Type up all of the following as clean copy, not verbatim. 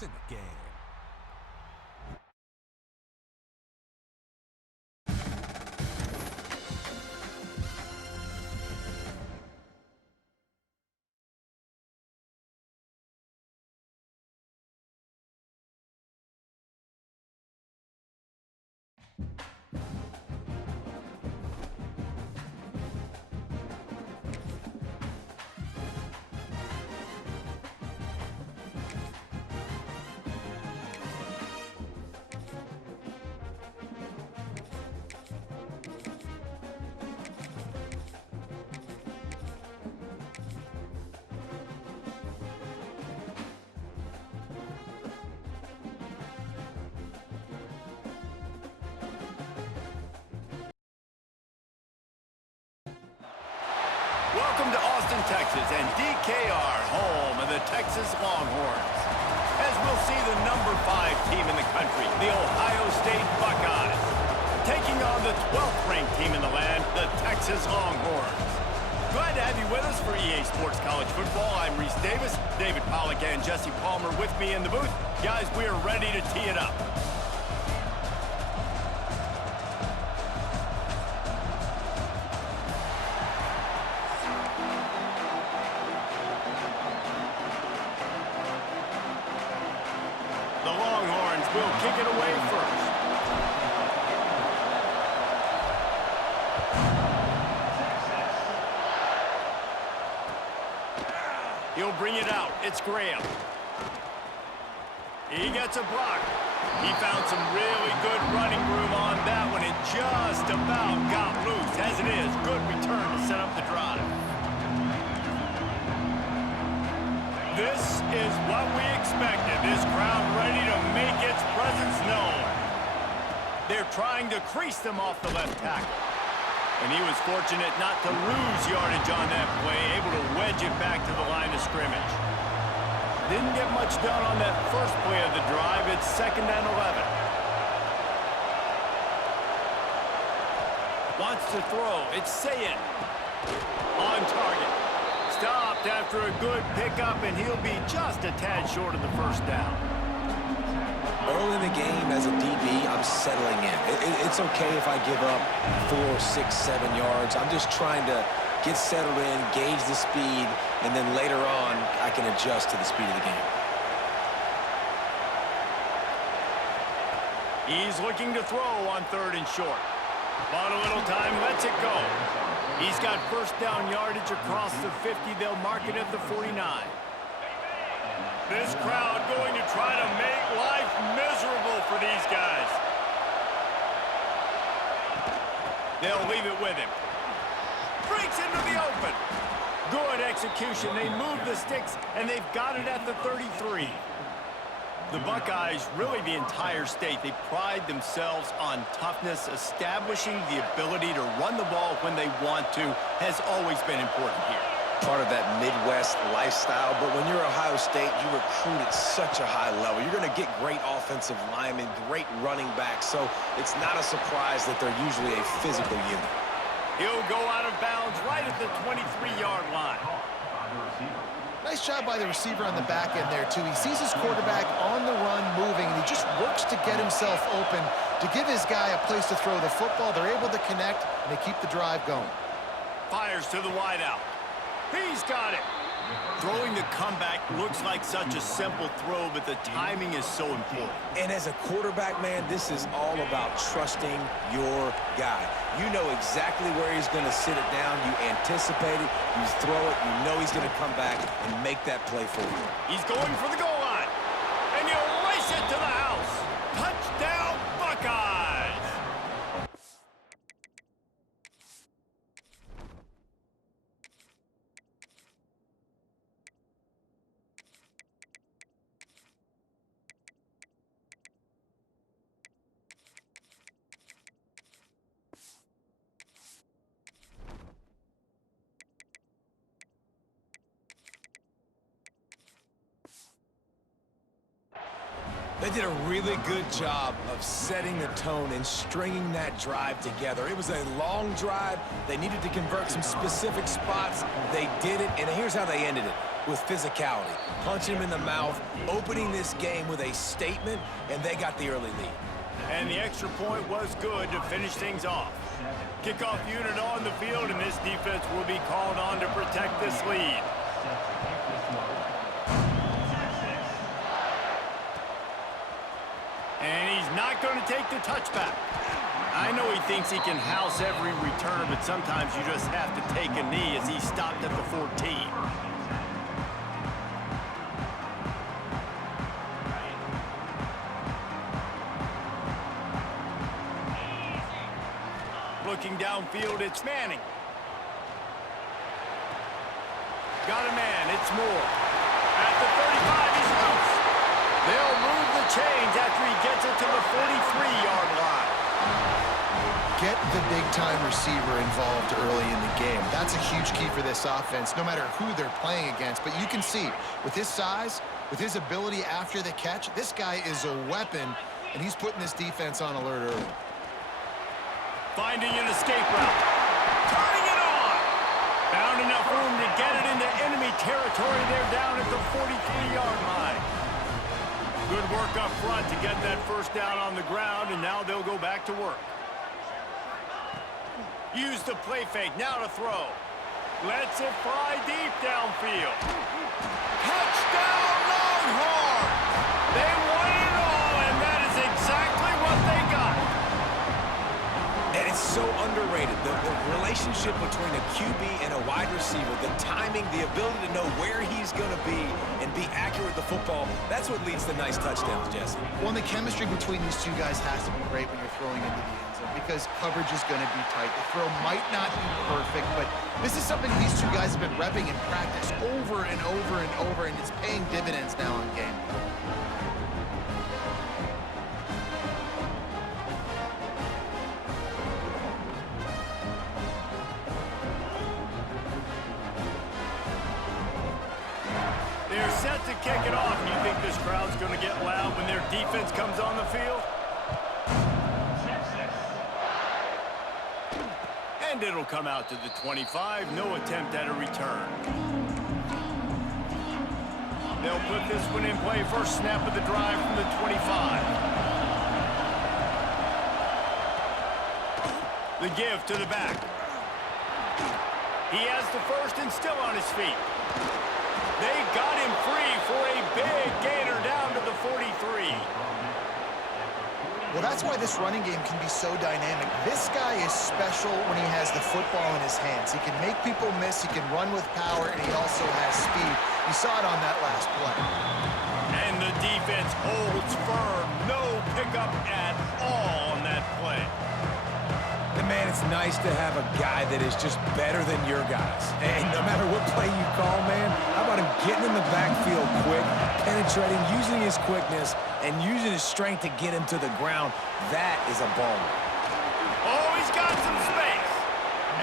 points in the game. Welcome to Austin, Texas, and DKR, home of the Texas Longhorns. As we'll see the number 5 team in the country, the Ohio State Buckeyes, taking on the 12th-ranked team in the land, the Texas Longhorns. Glad to have you with us for EA Sports College Football. I'm Reese Davis, David Pollack, and Jesse Palmer with me in the booth. Guys, we are ready to tee it up. Will kick it away first. He'll bring it out. It's Graham. He gets a block. He found some really good running room on that one and just about got loose. As it is, good return to set up the drive. This is what we expected. This crowd ready to make its presence known. They're trying to crease them off the left tackle. And he was fortunate not to lose yardage on that play, able to wedge it back to the line of scrimmage. Didn't get much done on that first play of the drive. It's 2nd and 11. Wants to throw. It's Sayin. On target. Stopped after a good pickup, and he'll be just a tad short of the first down. Early in the game, as a DB, I'm settling in. It's okay if I give up 4, 6, 7 yards. I'm just trying to get settled in, gauge the speed, and then later on, I can adjust to the speed of the game. He's looking to throw on 3rd and short. Bought a little time, lets it go. He's got first down yardage across the 50. They'll mark it at the 49. This crowd going to try to make life miserable for these guys. They'll leave it with him. Breaks into the open. Good execution. They move the sticks, and they've got it at the 33. The Buckeyes, really the entire state, they pride themselves on toughness. Establishing the ability to run the ball when they want to has always been important here. Part of that Midwest lifestyle, but when you're Ohio State, you recruit at such a high level. You're going to get great offensive linemen, great running backs, so it's not a surprise that they're usually a physical unit. He'll go out of bounds right at the 23-yard line. Nice job by the receiver on the back end there, too. He sees his quarterback on the run moving, and he just works to get himself open to give his guy a place to throw the football. They're able to connect, and they keep the drive going. Fires to the wideout. He's got it. Throwing the comeback looks like such a simple throw, but the timing is so important. And as a quarterback, man, this is all about trusting your guy. You know exactly where he's going to sit it down. You anticipate it. You throw it. You know he's going to come back and make that play for you. He's going for the goal line. And he'll race it to the house. Touchdown, Buckeyes! They did a really good job of setting the tone and stringing that drive together. It was a long drive. They needed to convert some specific spots. They did it, and here's how they ended it, with physicality. Punching him in the mouth, opening this game with a statement, and they got the early lead. And the extra point was good to finish things off. Kickoff unit on the field, and this defense will be called on to protect this lead. And he's not going to take the touchback. I know he thinks he can house every return, but sometimes you just have to take a knee as he stopped at the 14. Looking downfield, it's Manning. Got a man, it's Moore. At the 35, he's loose. They'll move the chains after he gets it to the 43-yard line. Get the big-time receiver involved early in the game. That's a huge key for this offense, no matter who they're playing against. But you can see, with his size, with his ability after the catch, this guy is a weapon, and he's putting this defense on alert early. Finding an escape route. Turning it on. Found enough room to get it into enemy territory. They're down at the 43-yard line. Good work up front to get that first down on the ground, and now they'll go back to work. Use the play fake, now to throw. Lets it fly deep downfield. Touchdown Longhorns! They won it all, and that is exactly what they got. And it's so underrated, the relationship between a QB and a wide receiver, the timing, the ability to know where he's going to be and be accurate with the football, that's what leads to nice touchdowns, Jesse. Well, and the chemistry between these two guys has to be great when you're throwing into the end zone because coverage is going to be tight. The throw might not be perfect, but this is something these two guys have been repping in practice over and over and over, and it's paying dividends now in game. They're set to kick it off. You think this crowd's going to get loud when their defense comes on the field? And it'll come out to the 25. No attempt at a return. They'll put this one in play. First snap of the drive from the 25. The give to the back. He has the first and still on his feet. They got him free for a big gainer down to the 43. Well, that's why this running game can be so dynamic. This guy is special when he has the football in his hands. He can make people miss, he can run with power, and he also has speed. You saw it on that last play. And the defense holds firm. No pickup at all on that play. And man, it's nice to have a guy that is just better than your guys. And no matter what play you call, man, how about him getting in the backfield quick, penetrating, using his quickness, and using his strength to get him to the ground? That is a baller. Oh, he's got some space.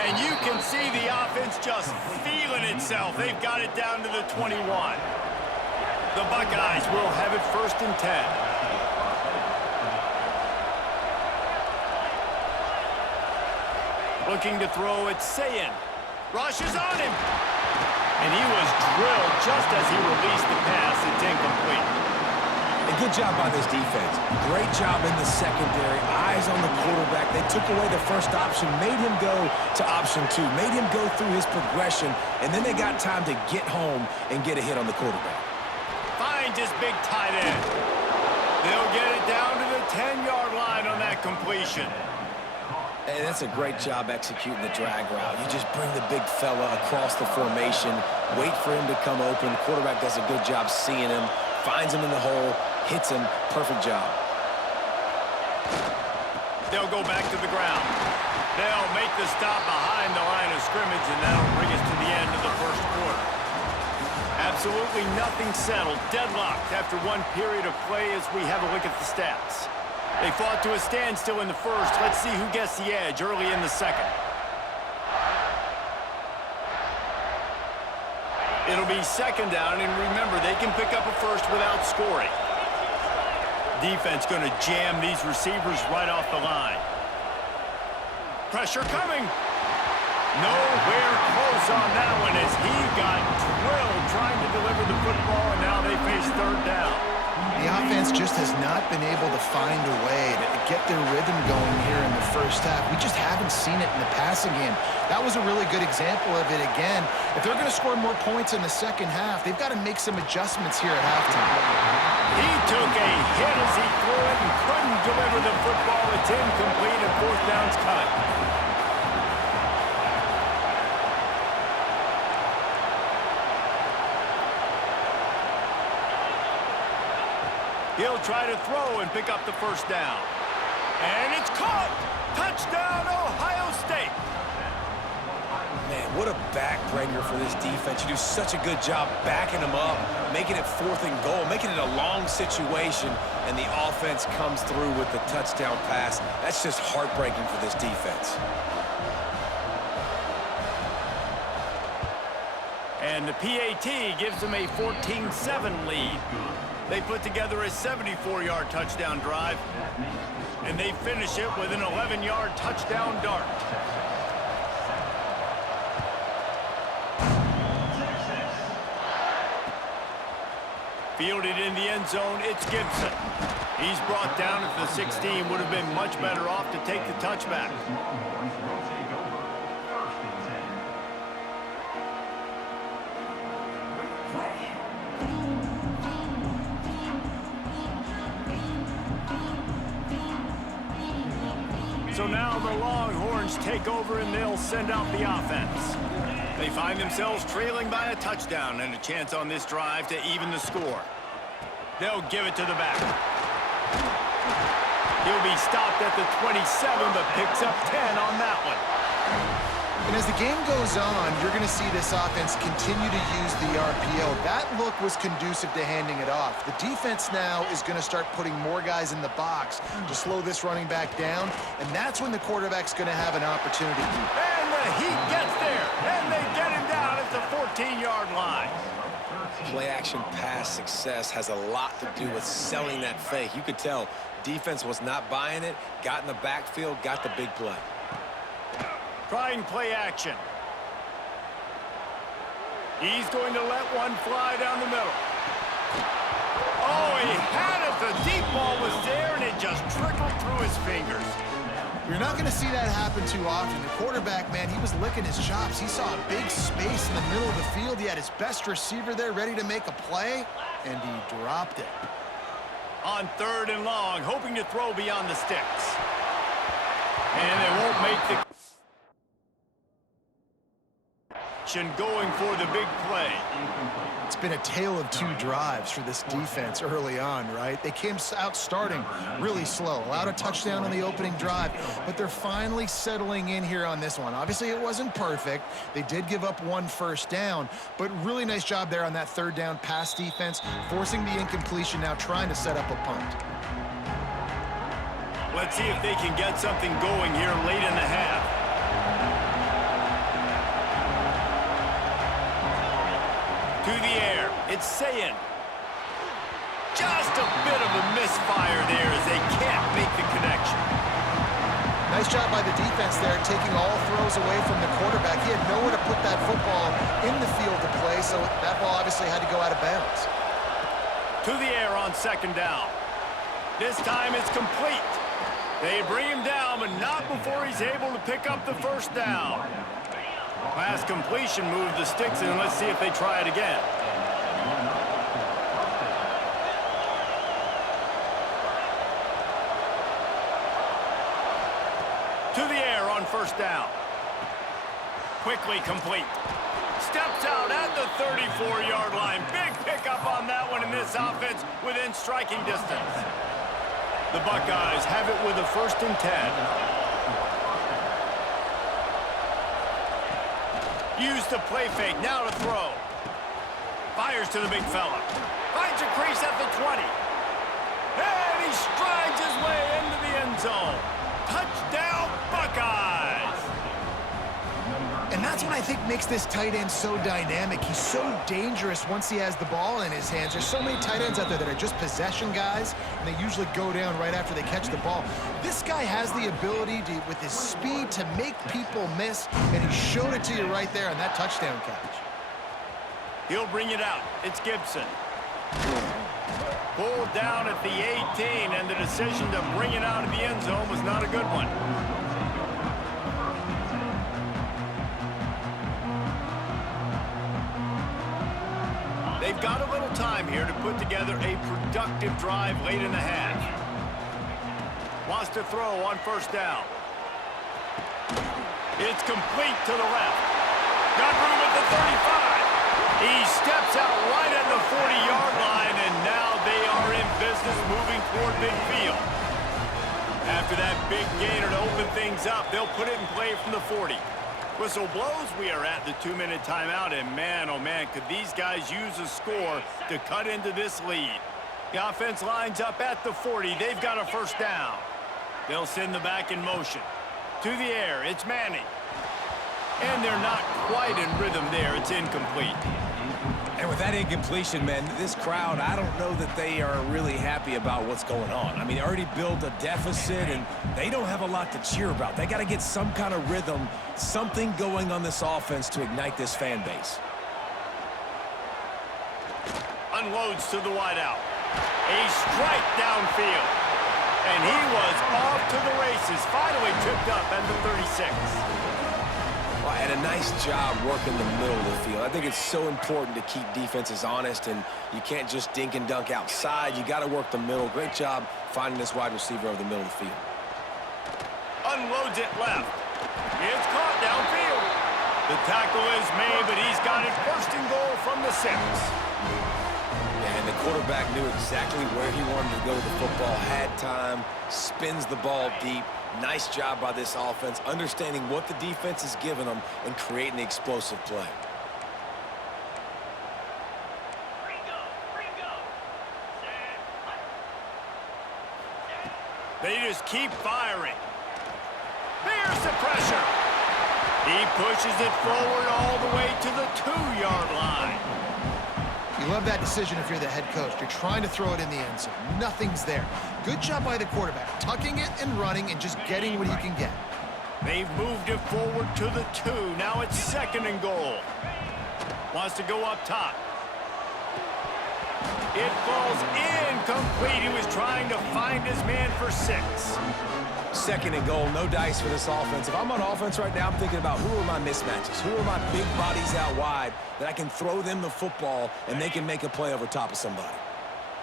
And you can see the offense just feeling itself. They've got it down to the 21. The Buckeyes will have it 1st and 10. Looking to throw, it's Sayin. Rushes on him. And he was drilled just as he released the pass. It's incomplete. A good job by this defense. Great job in the secondary. Eyes on the quarterback. They took away the first option, made him go to option 2, made him go through his progression, and then they got time to get home and get a hit on the quarterback. Finds his big tight end. They'll get it down to the 10-yard line on that completion. And that's a great job executing the drag route. You just bring the big fella across the formation, wait for him to come open. The quarterback does a good job seeing him, finds him in the hole, hits him. Perfect job. They'll go back to the ground. They'll make the stop behind the line of scrimmage, and that'll bring us to the end of the first quarter. Absolutely nothing settled. Deadlocked after one period of play as we have a look at the stats. They fought to a standstill in the first. Let's see who gets the edge early in the second. It'll be 2nd down, and remember, they can pick up a first without scoring. Defense going to jam these receivers right off the line. Pressure coming. Nowhere close on that one as he got drilled trying to deliver the football, and now they face third down. The offense just has not been able to find a way to get their rhythm going here in the first half. We just haven't seen it in the passing game. That was a really good example of it again. If they're going to score more points in the second half, they've got to make some adjustments here at halftime. He took a hit as he threw it and couldn't deliver the football. It's incomplete and fourth down's cut. He'll try to throw and pick up the first down. And it's caught! Touchdown, Ohio State! Man, what a backbreaker for this defense. You do such a good job backing them up, making it 4th and goal, making it a long situation, and the offense comes through with the touchdown pass. That's just heartbreaking for this defense. And the PAT gives them a 14-7 lead. They put together a 74-yard touchdown drive, and they finish it with an 11-yard touchdown dart. Fielded in the end zone, it's Gibson. He's brought down at the 16, would have been much better off to take the touchback. So now the Longhorns take over and they'll send out the offense. They find themselves trailing by a touchdown and a chance on this drive to even the score. They'll give it to the back. He'll be stopped at the 27, but picks up 10 on that one. And as the game goes on, you're going to see this offense continue to use the RPO. That look was conducive to handing it off. The defense now is going to start putting more guys in the box to slow this running back down, and that's when the quarterback's going to have an opportunity. And the Heat gets there, and they get him down at the 14-yard line. Play-action pass success has a lot to do with selling that fake. You could tell defense was not buying it, got in the backfield, got the big play. Trying play action. He's going to let one fly down the middle. Oh, he had it. The deep ball was there, and it just trickled through his fingers. You're not going to see that happen too often. The quarterback, man, he was licking his chops. He saw a big space in the middle of the field. He had his best receiver there ready to make a play, and he dropped it. On 3rd and long, hoping to throw beyond the sticks. And they won't make the going for the big play. It's been a tale of 2 drives for this defense early on, right? They came out starting really slow, allowed a touchdown on the opening drive, but they're finally settling in here on this one. Obviously, it wasn't perfect. They did give up 1 first down, but really nice job there on that 3rd down pass defense, forcing the incompletion, now trying to set up a punt. Let's see if they can get something going here late in the half. To the air, it's Sayin. Just a bit of a misfire there as they can't make the connection. Nice job by the defense there, taking all throws away from the quarterback. He had nowhere to put that football in the field to play, so that ball obviously had to go out of bounds. To the air on 2nd down. This time it's complete. They bring him down, but not before he's able to pick up the first down. Pass completion moved the sticks, and let's see if they try it again. To the air on 1st down. Quickly complete. Steps out at the 34-yard line. Big pickup on that one in this offense within striking distance. The Buckeyes have it with a 1st and 10. Use the play fake, now to throw. Fires to the big fella. Finds a crease at the 20. And he strides his way into the end zone. Touchdown, Buckeyes! And That's what I think makes this tight end so dynamic. He's so dangerous once he has the ball in his hands. There's so many tight ends out there that are just possession guys, and they usually go down right after they catch the ball. This guy has the ability to, with his speed, to make people miss, and he showed it to you right there on that touchdown catch. He'll bring it out. It's Gibson. Pulled down at the 18, and the decision to bring it out of the end zone was not a good one. They've got a little time here to put together a productive drive late in the half. Wants to throw on first down. It's complete to the left. Got room at the 35. He steps out right at the 40-yard line, and now they are in business moving toward midfield. After that big gainer to open things up, they'll put it in play from the 40. Whistle blows, we are at the 2-minute timeout, and man, oh man, could these guys use a score to cut into this lead. The offense lines up at the 40. They've got a first down. They'll send the back in motion. To the air, it's Manning. And they're not quite in rhythm there. It's incomplete. And with that incompletion, man, this crowd, I don't know that they are really happy about what's going on. I mean, they already built a deficit, and they don't have a lot to cheer about. They got to get some kind of rhythm, something going on this offense to ignite this fan base. Unloads to the wideout. A strike downfield. And he was off to the races. Finally tripped up at the 36. And a nice job working the middle of the field. I think it's so important to keep defenses honest, and you can't just dink and dunk outside. You got to work the middle. Great job finding this wide receiver over the middle of the field. Unloads it left. It's caught downfield. The tackle is made, but he's got it first and goal from the 6. And the quarterback knew exactly where he wanted to go with the football, had time, spins the ball deep. Nice job by this offense, understanding what the defense is giving them and creating the explosive play. They just keep firing. There's the pressure. He pushes it forward all the way to the 2-yard line. You love that decision if you're the head coach. You're trying to throw it in the end zone. Nothing's there. Good job by the quarterback, tucking it and running and just getting what he can get. They've moved it forward to the 2. Now it's 2nd and goal. Wants to go up top. It falls incomplete. He was trying to find his man for 6. 2nd and goal, no dice for this offense. If I'm on offense right now, I'm thinking about who are my mismatches? Who are my big bodies out wide that I can throw them the football and they can make a play over top of somebody?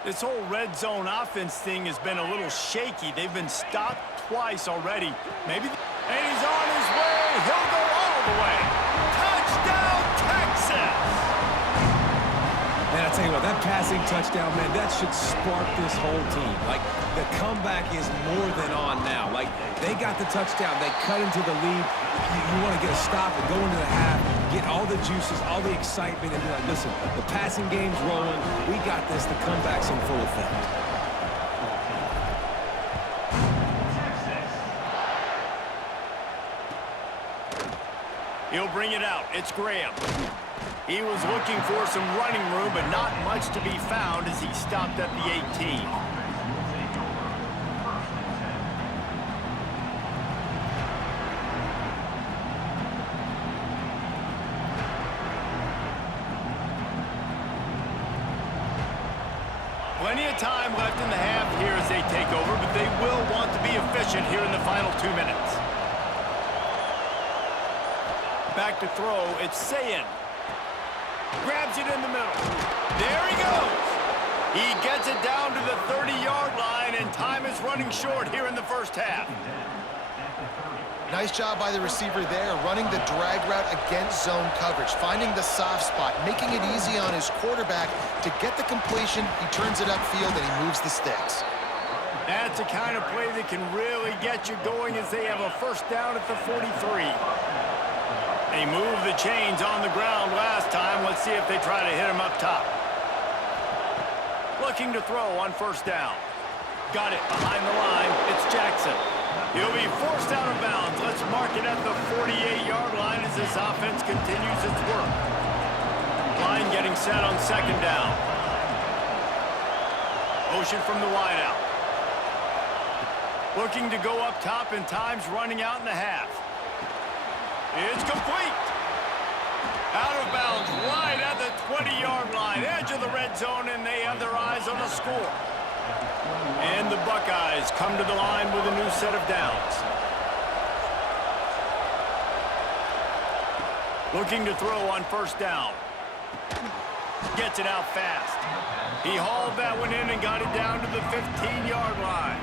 This whole red zone offense thing has been a little shaky. They've been stopped twice already. Maybe, and he's on his way. He'll go all the way. Touchdown, Texas! Man, I tell you what, that passing touchdown, man, that should spark this whole team. Like, the comeback is more than on now. Like, they got the touchdown. They cut into the lead. You want to get a stop and go into the half, get all the juices, all the excitement, and be like, listen, the passing game's rolling. We got this. The comeback's in full effect. He'll bring it out. It's Graham. He was looking for some running room, but not much to be found as he stopped at the 18. Plenty of time left in the half here as they take over, but they will want to be efficient here in the final 2 minutes. Back to throw, it's Sayin. Grabs it in the middle. There he goes. He gets it down to the 30-yard line, and time is running short here in the first half. Nice job by the receiver there, running the drag route against zone coverage, finding the soft spot, making it easy on his quarterback to get the completion. He turns it upfield, and he moves the sticks. That's the kind of play that can really get you going as they have a first down at the 43. They moved the chains on the ground last time. Let's see if they try to hit him up top. Looking to throw on first down. Got it behind the line. It's Jackson. He'll be forced out of bounds. Let's mark it at the 48-yard line as this offense continues its work. Line getting set on second down. Motion from the wideout. Looking to go up top, and time's running out in the half. It's complete. Out of bounds, right at the 20-yard line, edge of the red zone, and they have their eyes on the score. And the Buckeyes come to the line with a new set of downs. Looking to throw on first down. Gets it out fast. He hauled that one in and got it down to the 15-yard line.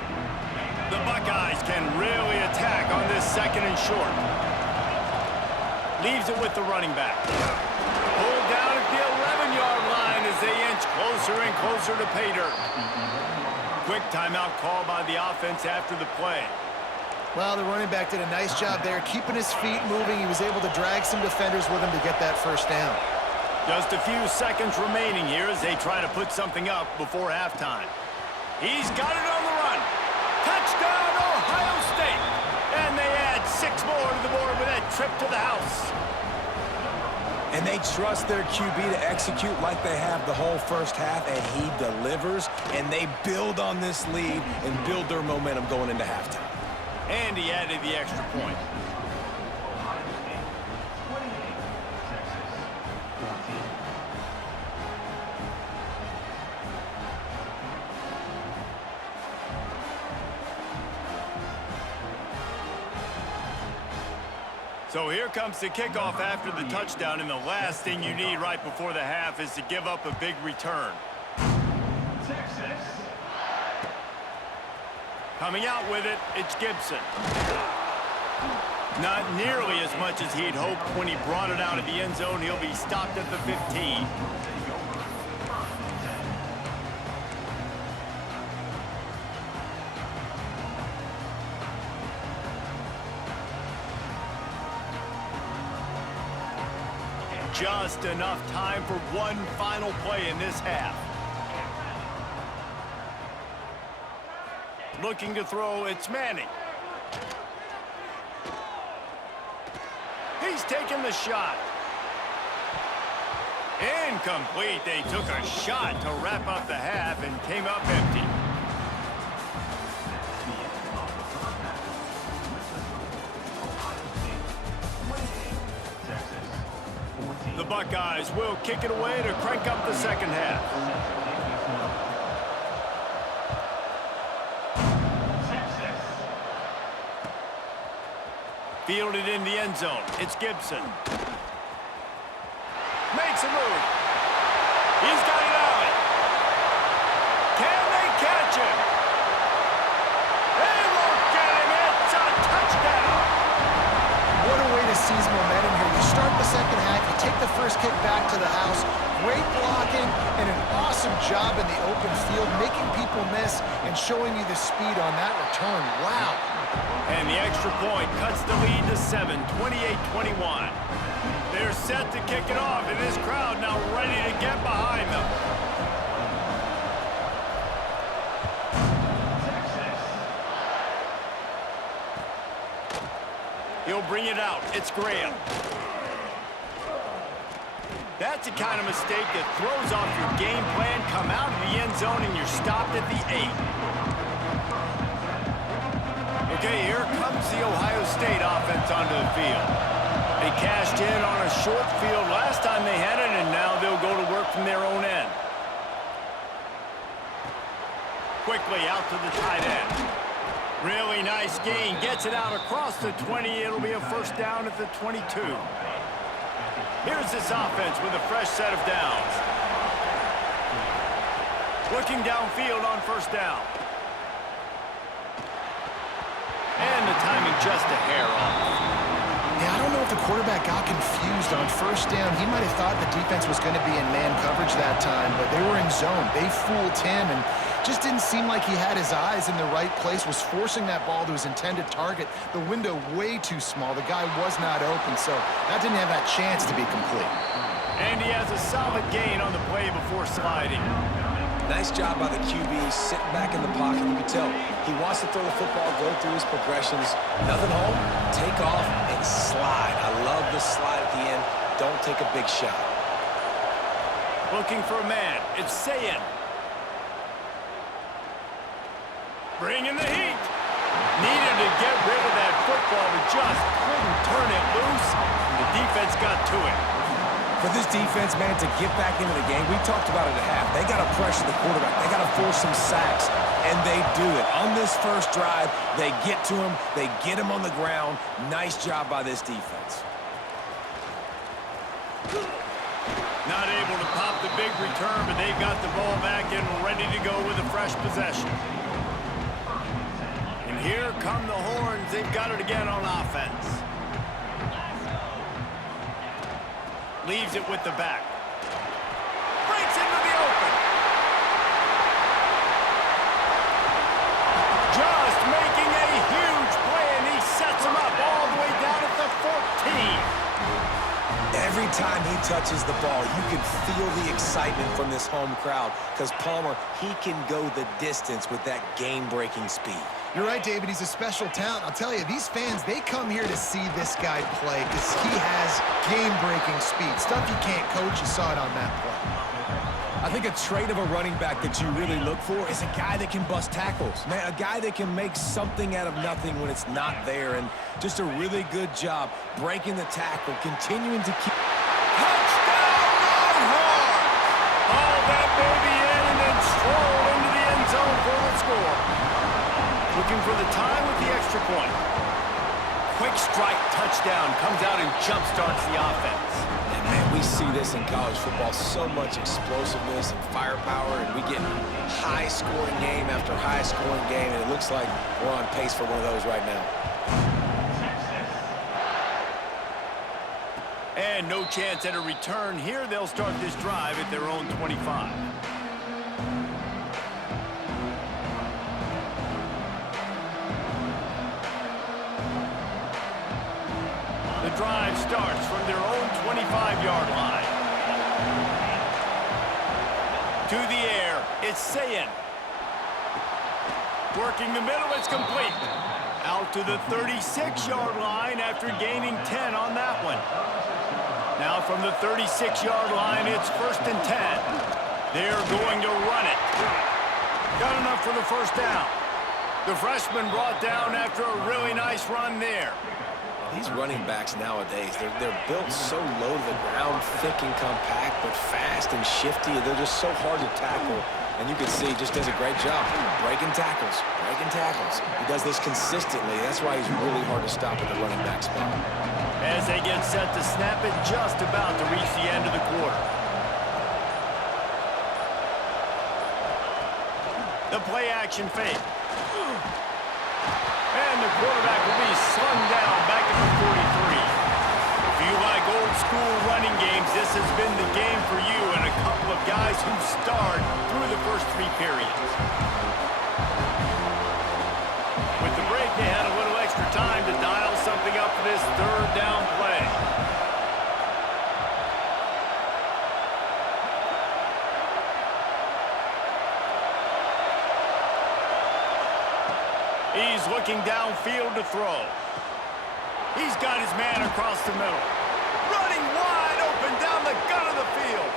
The Buckeyes can really attack on this second and short. Leaves it with the running back. Pulled down at the 11-yard line as they inch closer and closer to pay dirt. Quick timeout call by the offense after the play. Well, the running back did a nice job there, keeping his feet moving. He was able to drag some defenders with him to get that first down. Just a few seconds remaining here as they try to put something up before halftime. He's got it on the run. Touchdown, Ohio State! And they add 6 more to the board with that trip to the house. And they trust their QB to execute like they have the whole first half, and he delivers, and they build on this lead and build their momentum going into halftime. And he added the extra point. So here comes the kickoff after the touchdown, and the last thing you need right before the half is to give up a big return. Coming out with it, it's Gibson. Not nearly as much as he'd hoped when he brought it out of the end zone. He'll be stopped at the 15. Just enough time for one final play in this half. Looking to throw, it's Manning. He's taking the shot. Incomplete. They took a shot to wrap up the half and came up empty. The Buckeyes will kick it away to crank up the second half. Fielded in the end zone. It's Gibson. Makes a move. He's got it out. Can they catch him? They won't get him. It's a touchdown. What a way to seize momentum here. You start the second half, you take the first kick back to the house. Great blocking and an awesome job in the open field, making people miss and showing you the speed on that return. Wow. And the extra point cuts the lead to 7, 28-21. They're set to kick it off, and this crowd now ready to get behind them. He'll bring it out. It's Graham. That's the kind of mistake that throws off your game plan. Come out of the end zone, and you're stopped at the 8. Okay, here comes the Ohio State offense onto the field. They cashed in on a short field last time they had it, and now they'll go to work from their own end. Quickly out to the tight end. Really nice gain. Gets it out across the 20. It'll be a first down at the 22. Here's this offense with a fresh set of downs. Looking downfield on first down. And the timing just a hair off. Yeah, I don't know if the quarterback got confused on first down. He might have thought the defense was going to be in man coverage that time, but they were in zone. They fooled him and just didn't seem like he had his eyes in the right place, was forcing that ball to his intended target. The window way too small. The guy was not open, so that didn't have that chance to be complete. And he has a solid gain on the play before sliding. Nice job by the QB sitting back in the pocket. You can tell he wants to throw the football, go through his progressions. Nothing home, take off, and slide. I love the slide at the end. Don't take a big shot. Looking for a man. It's Sayin. Bringing the heat. Needed to get rid of that football, but just couldn't turn it loose. The defense got to it. For this defense, man, to get back into the game, we talked about it at half. They got to pressure the quarterback. They got to force some sacks, and they do it. On this first drive, they get to him. They get him on the ground. Nice job by this defense. Not able to pop the big return, but they've got the ball back and ready to go with a fresh possession. And here come the Horns. They've got it again on offense. Leaves it with the back. Breaks into the open. Just making a huge play, and he sets him up all the way down at the 14. Every time he touches the ball, you can feel the excitement from this home crowd because Palmer, he can go the distance with that game-breaking speed. You're right, David. He's a special talent. I'll tell you, these fans, they come here to see this guy play because he has game-breaking speed. Stuff you can't coach. You saw it on that play. I think a trait of a running back that you really look for is a guy that can bust tackles. Man, a guy that can make something out of nothing when it's not there. And just a really good job breaking the tackle, continuing to keep... Touchdown, Longhorns! Haul that baby in and then stroll into the end zone for the score. Looking for the tie with the extra point. Quick strike touchdown comes out and jump-starts the offense. And man, we see this in college football, so much explosiveness and firepower, and we get high-scoring game after high-scoring game, and it looks like we're on pace for one of those right now. And no chance at a return here. They'll start this drive at their own 25. The drive starts from their own 25-yard line. To the air, it's Sayin. Working the middle, it's complete. Out to the 36-yard line after gaining 10 on that one. Now from the 36-yard line, it's 1st and 10. They're going to run it. Got enough for the first down. The freshman brought down after a really nice run there. These running backs nowadays, they're built so low to the ground, thick and compact, but fast and shifty. They're just so hard to tackle. And you can see he just does a great job breaking tackles, breaking tackles. He does this consistently. That's why he's really hard to stop at the running back spot. As they get set to snap it, just about to reach the end of the quarter. The play action fake. And the quarterback will be slung down back at the 43. If you like old school running games, this has been the game for you and a couple of guys who starred through the first 3 periods. With the break, they had a little extra time to dial something up for this 3rd down play. He's looking downfield to throw. He's got his man across the middle. Running wide open down the gut of the field.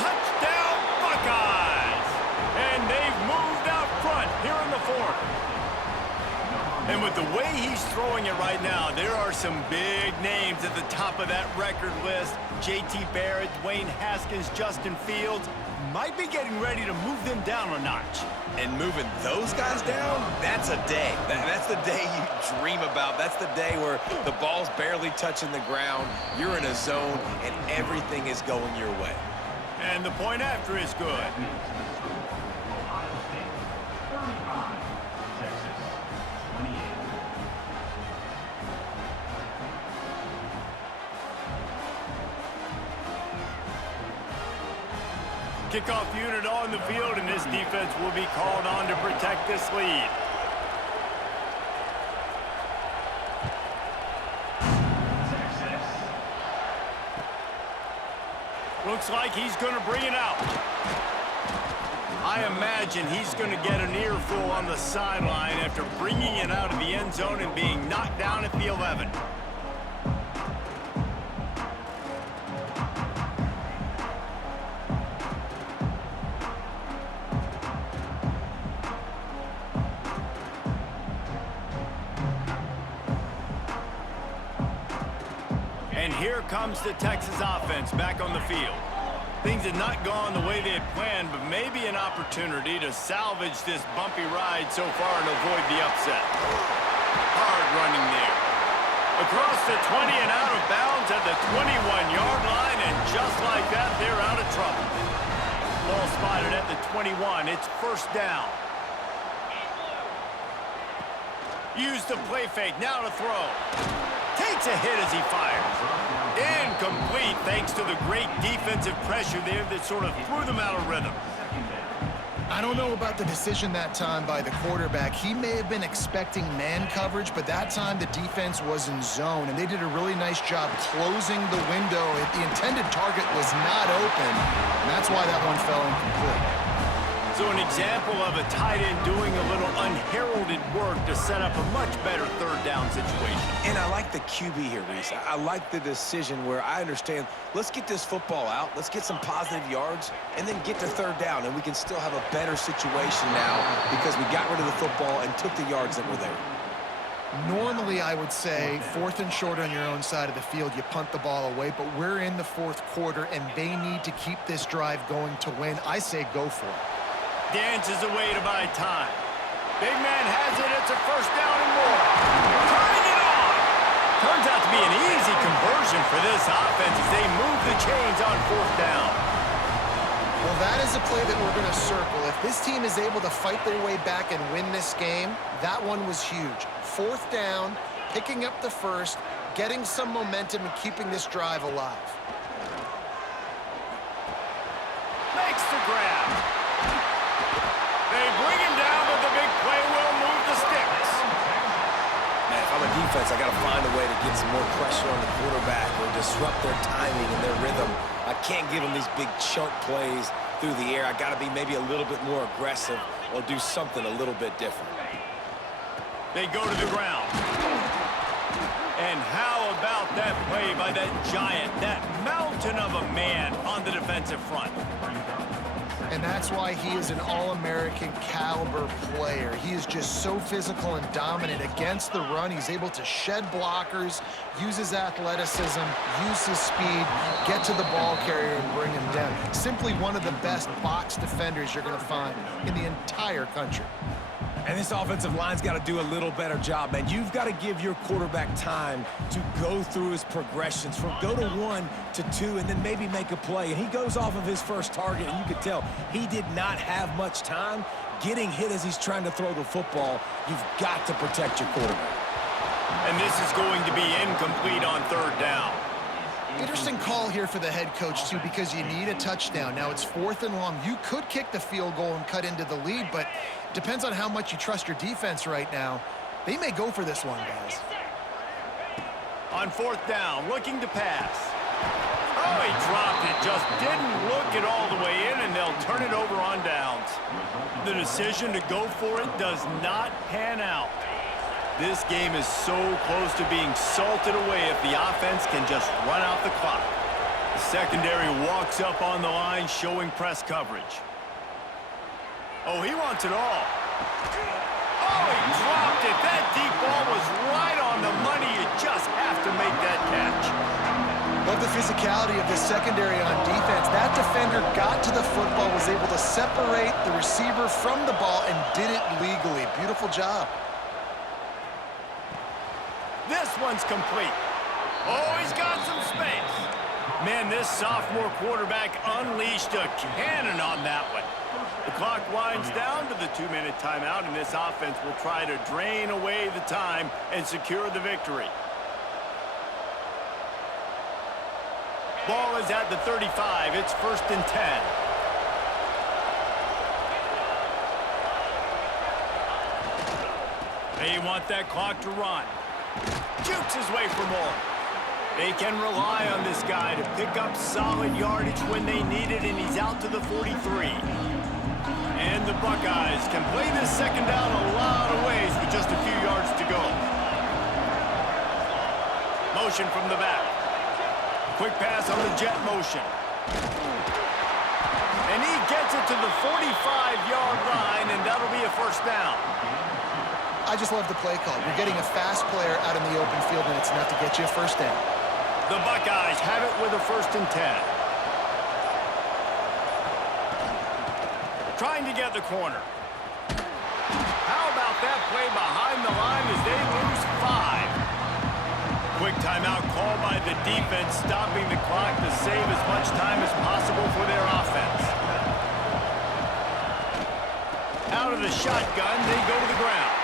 Touchdown, Buckeyes! And they've moved out front here in the 4th. And with the way he's throwing it right now, there are some big names at the top of that record list. J.T. Barrett, Dwayne Haskins, Justin Fields. Might be getting ready to move them down a notch. And moving those guys down, that's a day. That's the day you dream about. That's the day where the ball's barely touching the ground, you're in a zone, and everything is going your way. And the point after is good. Kickoff unit on the field, and this defense will be called on to protect this lead. Looks like he's going to bring it out. I imagine he's going to get an earful on the sideline after bringing it out of the end zone and being knocked down at the 11. And here comes the Texas offense back on the field. Things had not gone the way they had planned, but maybe an opportunity to salvage this bumpy ride so far and avoid the upset. Hard running there. Across the 20 and out of bounds at the 21-yard line, and just like that, they're out of trouble. Ball spotted at the 21. It's first down. Use the play fake, now to throw. Takes a hit as he fires. Incomplete thanks to the great defensive pressure there that sort of threw them out of rhythm. I don't know about the decision that time by the quarterback. He may have been expecting man coverage, but that time the defense was in zone, and they did a really nice job closing the window. The intended target was not open, and that's why that one fell incomplete. So an example of a tight end doing a little unheralded work to set up a much better third down situation. And I like the QB here, Reese. I like the decision where I understand, let's get this football out, let's get some positive yards, and then get to third down, and we can still have a better situation now because we got rid of the football and took the yards that were there. Normally, I would say, 4th and short on your own side of the field, you punt the ball away, but we're in the 4th quarter, and they need to keep this drive going to win. I say go for it. Dances away to buy time. Big man has it. It's a first down and more. Turning it on. Turns out to be an easy conversion for this offense as they move the chains on 4th down. Well, that is a play that we're going to circle. If this team is able to fight their way back and win this game, that one was huge. 4th down, picking up the first, getting some momentum and keeping this drive alive. Makes the grab. They bring him down, but the big play will move the sticks. Man, if I'm a defense, I got to find a way to get some more pressure on the quarterback or disrupt their timing and their rhythm. I can't give them these big chunk plays through the air. I got to be maybe a little bit more aggressive or do something a little bit different. They go to the ground. And how about that play by that giant, that mountain of a man on the defensive front? And that's why he is an All-American caliber player. He is just so physical and dominant against the run. He's able to shed blockers, use his athleticism, use his speed, get to the ball carrier and bring him down. Simply one of the best box defenders you're going to find in the entire country. And this offensive line's got to do a little better job, man. You've got to give your quarterback time to go through his progressions from go to 1 to 2 and then maybe make a play. And he goes off of his first target, and you could tell he did not have much time getting hit as he's trying to throw the football. You've got to protect your quarterback. And this is going to be incomplete on 3rd down. Interesting call here for the head coach, too, because you need a touchdown. Now it's 4th and long. You could kick the field goal and cut into the lead, but depends on how much you trust your defense right now. They may go for this one, guys. On 4th down, looking to pass. Oh, he dropped it. Just didn't look it all the way in, and they'll turn it over on downs. The decision to go for it does not pan out. This game is so close to being salted away if the offense can just run out the clock. The secondary walks up on the line, showing press coverage. Oh, he wants it all. Oh, he dropped it. That deep ball was right on the money. You just have to make that catch. Love the physicality of the secondary on defense. That defender got to the football, was able to separate the receiver from the ball, and did it legally. Beautiful job. This one's complete. Oh, he's got some space. Man, this sophomore quarterback unleashed a cannon on that one. The clock winds down to the 2-minute timeout, and this offense will try to drain away the time and secure the victory. Ball is at the 35. It's 1st and 10. They want that clock to run. Jukes his way for more. They can rely on this guy to pick up solid yardage when they need it, and he's out to the 43. And the Buckeyes can play this second down a lot of ways with just a few yards to go. Motion from the back. Quick pass on the jet motion. And he gets it to the 45-yard line, and that'll be a first down. I just love the play call. You're getting a fast player out in the open field, and it's enough to get you a first down. The Buckeyes have it with a 1st and 10. Trying to get the corner. How about that play behind the line as they lose 5? Quick timeout call by the defense, stopping the clock to save as much time as possible for their offense. Out of the shotgun, they go to the ground.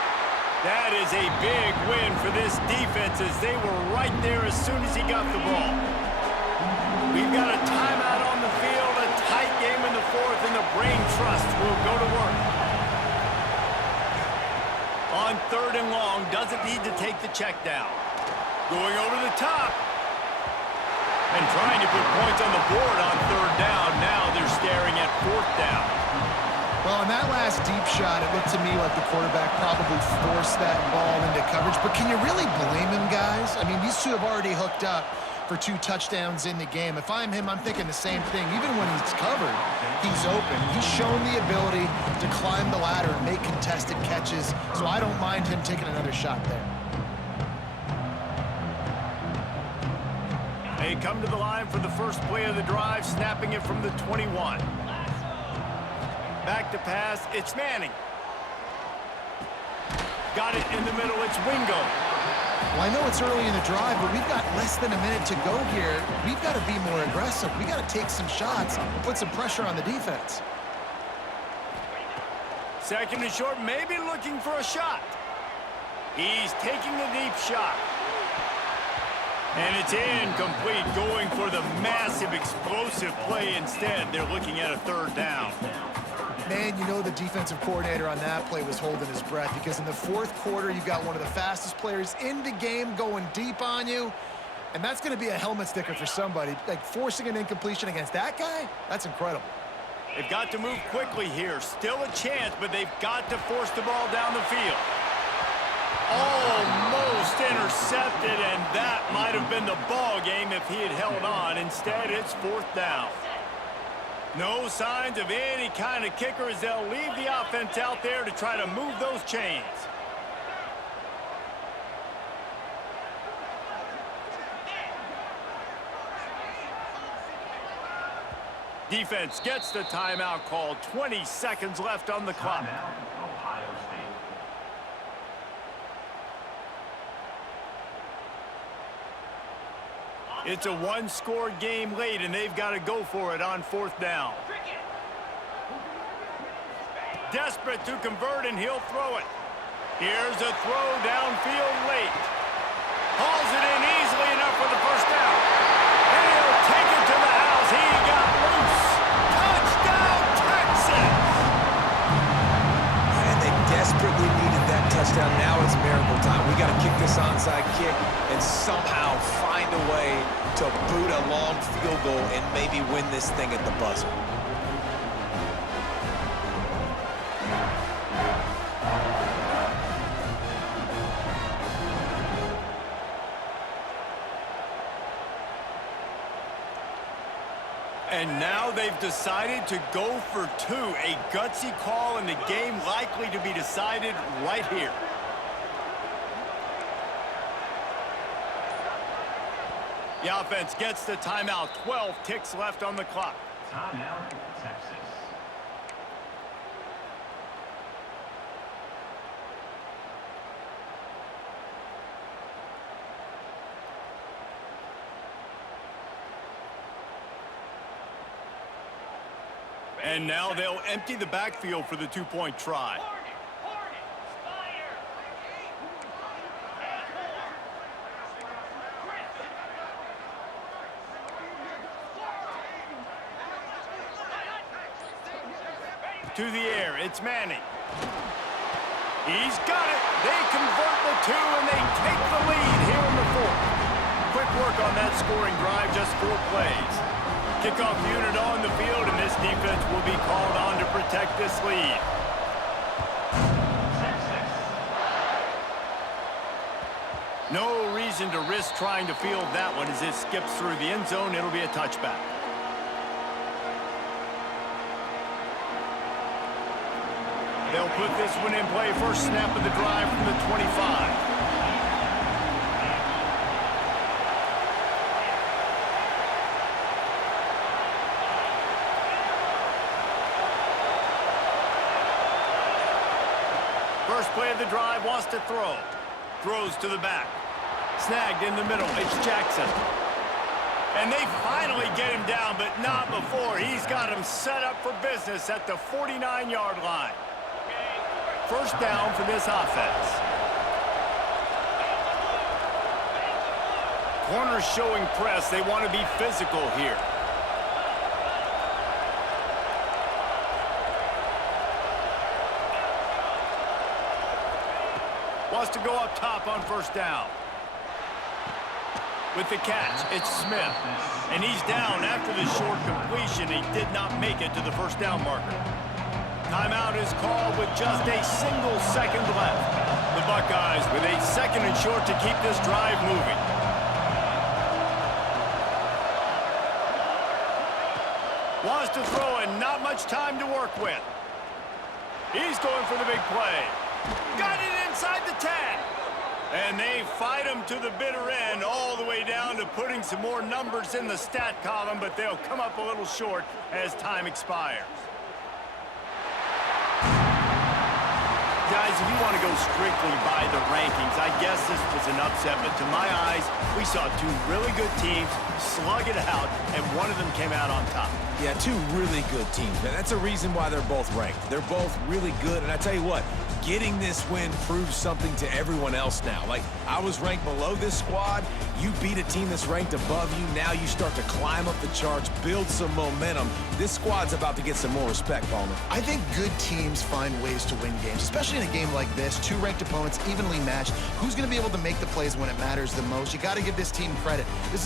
That is a big win for this defense as they were right there as soon as he got the ball. We've got a timeout on the field, a tight game in the 4th, and the Brain Trust will go to work. On 3rd and long, doesn't need to take the check down. Going over the top. And trying to put points on the board on 3rd down. Now they're staring at 4th down. Well, on that last deep shot, it looked to me like the quarterback probably forced that ball into coverage. But can you really blame him, guys? I mean, these two have already hooked up for 2 touchdowns in the game. If I'm him, I'm thinking the same thing. Even when he's covered, he's open. He's shown the ability to climb the ladder and make contested catches, so I don't mind him taking another shot there. They come to the line for the first play of the drive, snapping it from the 21. Back to pass, it's Manning. Got it in the middle, it's Wingo. Well, I know it's early in the drive, but we've got less than a minute to go here. We've got to be more aggressive. We've got to take some shots and put some pressure on the defense. 2nd and short, maybe looking for a shot. He's taking the deep shot. And it's incomplete, going for the massive explosive play instead. They're looking at a 3rd down. Man, you know the defensive coordinator on that play was holding his breath because in the 4th quarter, you've got one of the fastest players in the game going deep on you, and that's going to be a helmet sticker for somebody. Like, forcing an incompletion against that guy, that's incredible. They've got to move quickly here. Still a chance, but they've got to force the ball down the field. Almost intercepted, and that might have been the ball game if he had held on. Instead, it's 4th down. No signs of any kind of kicker as they'll leave the offense out there to try to move those chains. Defense gets the timeout called. 20 seconds left on the clock. It's a 1-score game late, and they've got to go for it on 4th down. Desperate to convert, and he'll throw it. Here's a throw downfield late. Hauls it in easily enough for the first down. And he'll take it to the house. He got loose. Touchdown, Texans! And they desperately needed that touchdown. Now it's miracle time. We got to kick this onside kick and somehow find a way to boot a long field goal and maybe win this thing at the buzzer. And now they've decided to go for 2. A gutsy call, and the game likely to be decided right here. The offense gets the timeout. 12 ticks left on the clock. Timeout, Texas. And now they'll empty the backfield for the 2-point try. To the air, it's Manning. He's got it. They convert the 2, and they take the lead here in the 4th. Quick work on that scoring drive, just 4 plays. Kickoff unit on the field, and this defense will be called on to protect this lead. No reason to risk trying to field that one as it skips through the end zone. It'll be a touchback. They'll put this one in play. First snap of the drive from the 25. First play of the drive, wants to throw. Throws to the back. Snagged in the middle. It's Jackson. And they finally get him down, but not before. He's got him set up for business at the 49-yard line. First down for this offense. Corners showing press. They want to be physical here. Wants to go up top on first down. With the catch, it's Smith. And he's down after the short completion. He did not make it to the first down marker. Timeout is called with just a single second left. The Buckeyes with a second and short to keep this drive moving. Wants to throw and not much time to work with. He's going for the big play. Got it inside the 10. And they fight him to the bitter end, all the way down to putting some more numbers in the stat column, but they'll come up a little short as time expires. Guys, if you want to go strictly by the rankings, I guess this was an upset, but to my eyes, we saw two really good teams slug it out, and one of them came out on top. Yeah, two really good teams, man. That's a reason why they're both ranked. They're both really good, and I tell you what, getting this win proves something to everyone else now. Like, I was ranked below this squad. You beat a team that's ranked above you. Now you start to climb up the charts, build some momentum. This squad's about to get some more respect, Palmer. I think good teams find ways to win games, especially in a game like this. Two ranked opponents, evenly matched. Who's going to be able to make the plays when it matters the most? You got to give this team credit. This is